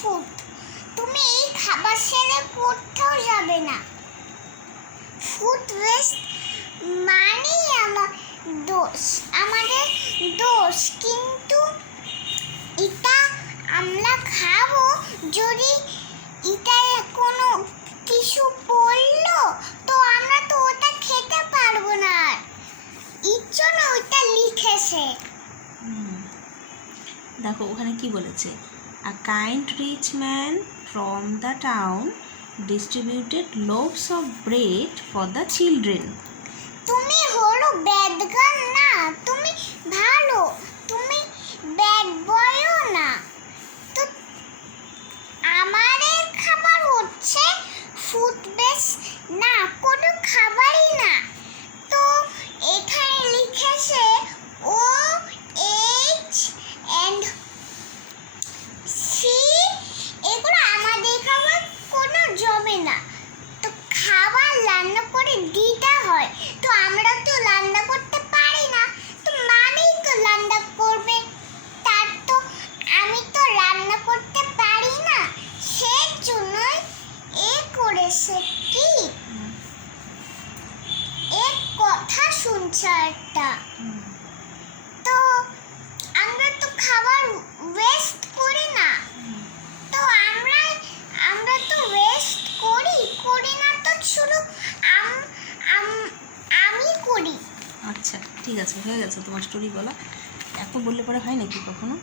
Food, তুমি এই খাবার ছেড়ে কোথাও যাবে না। ফুড ওয়েস্ট মানেই আমাদের দোষ, কিন্তু এটা আমরা খাবো যদি এটা কোনো কিছু পড়লো তো আমরা তো ওটা খেতে পারবো না। এর জন্য ওইটা লিখেছে। দেখো ওখানে কি বলেছে, a kind rich man from the town distributed loaves of bread for the children. তুমি হলো ব্যাড গার্ল না, তুমি ভালো, তুমি ব্যাড বয়ও না। তো আমাদের খাবার হচ্ছে ফুড ওয়েস্ট না, কোনো খাবারই না। তো এখানে লিখেছে ও এইচ এন্ড সি, এগুলো আমাদের খাবার কোনো জমে না। তো খাবার রান্না করে দিতে হয়, তো আমরা তো রান্না করতে পারি না, তো মামিই তো রান্না করবে। তার তো আমি তো রান্না করতে পারি না, সেই জন্যই এ করেছে কি এক কথা শুনছে একটা। তো আমরা তো খাবার ওয়েস্ট করি না, তো আমরা তো ওয়েস্ট করি না, তো শুধু আমি করি। আচ্ছা ঠিক আছে, হয়ে গেছে তোমার স্টোরি বলা। এত বললে পরে হয় নাকি কখনো?